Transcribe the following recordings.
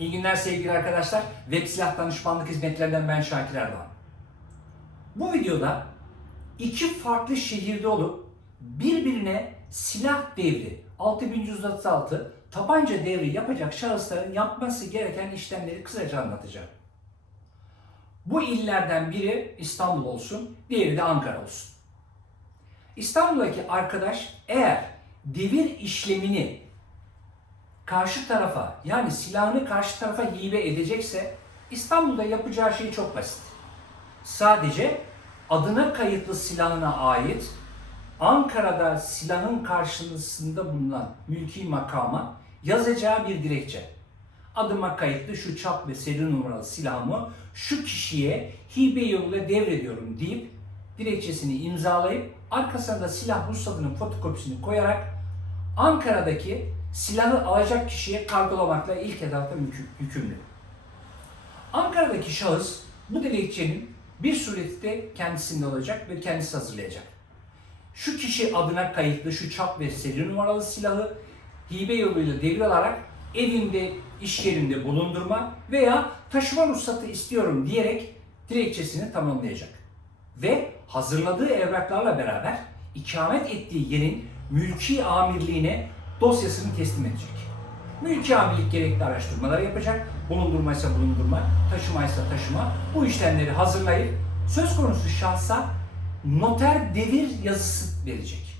İyi günler sevgili arkadaşlar. Web silah danışmanlık hizmetlerinden ben Şakir Erdoğan. Bu videoda iki farklı şehirde olup birbirine silah devri 6136 tabanca devri yapacak şahısların yapması gereken işlemleri kısaca anlatacağım. Bu illerden biri İstanbul olsun, diğeri de Ankara olsun. İstanbul'daki arkadaş eğer devir işlemini karşı tarafa yani silahını karşı tarafa hibe edecekse İstanbul'da yapacağı şey çok basit. Sadece adına kayıtlı silahına ait Ankara'da silahın karşısında bulunan mülki makama yazacağı bir dilekçe. Adıma kayıtlı şu çap ve seri numaralı silahımı şu kişiye hibe yoluyla devrediyorum deyip dilekçesini imzalayıp arkasına da silah ruhsatının fotokopisini koyarak Ankara'daki silahı alacak kişiye kargolamakla ilk etapta yükümlü. Ankara'daki şahıs bu dilekçenin bir sureti de kendisinde olacak ve kendisi hazırlayacak. Şu kişi adına kayıtlı şu çap ve seri numaralı silahı hibe yoluyla devralarak evinde, iş yerinde bulundurma veya taşıma ruhsatı istiyorum diyerek dilekçesini tamamlayacak. Ve hazırladığı evraklarla beraber ikamet ettiği yerin mülki amirliğine dosyasını teslim edecek. Mülki amirlik gerekli araştırmaları yapacak. Bulundurmaysa bulundurma, taşımaysa taşıma. Bu işlemleri hazırlayıp söz konusu şahsa noter devir yazısı verecek.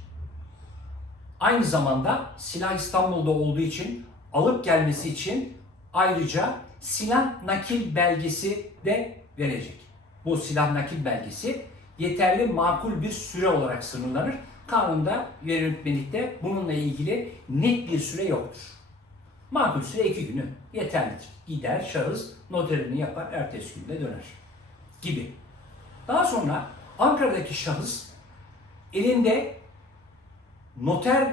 Aynı zamanda silah İstanbul'da olduğu için alıp gelmesi için ayrıca silah nakil belgesi de verecek. Bu silah nakil belgesi yeterli makul bir süre olarak sınırlanır. Kanunda yönetmelikte bununla ilgili net bir süre yoktur. Makul süre iki günü yeterlidir. Gider şahıs noterini yapar ertesi günde döner gibi. Daha sonra Ankara'daki şahıs elinde noter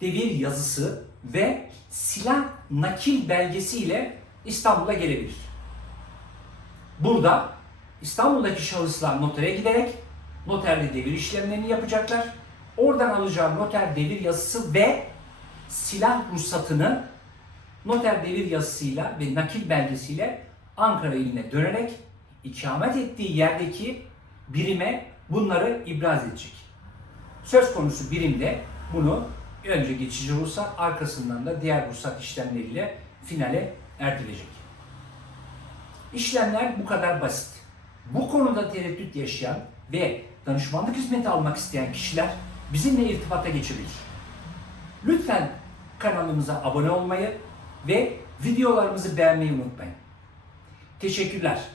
devir yazısı ve silah nakil belgesiyle İstanbul'a gelebilir. Burada İstanbul'daki şahıslar notere giderek noterde devir işlemlerini yapacaklar. Oradan alacağı noter devir yazısı ve silah ruhsatını noter devir yazısıyla ve nakil belgesiyle Ankara iline dönerek ikamet ettiği yerdeki birime bunları ibraz edecek. Söz konusu birimde bunu önce geçici ruhsat arkasından da diğer ruhsat işlemleriyle finale erdirecek. İşlemler bu kadar basit. Bu konuda tereddüt yaşayan ve danışmanlık hizmeti almak isteyen kişiler bizimle irtibata geçebilir. Lütfen kanalımıza abone olmayı ve videolarımızı beğenmeyi unutmayın. Teşekkürler.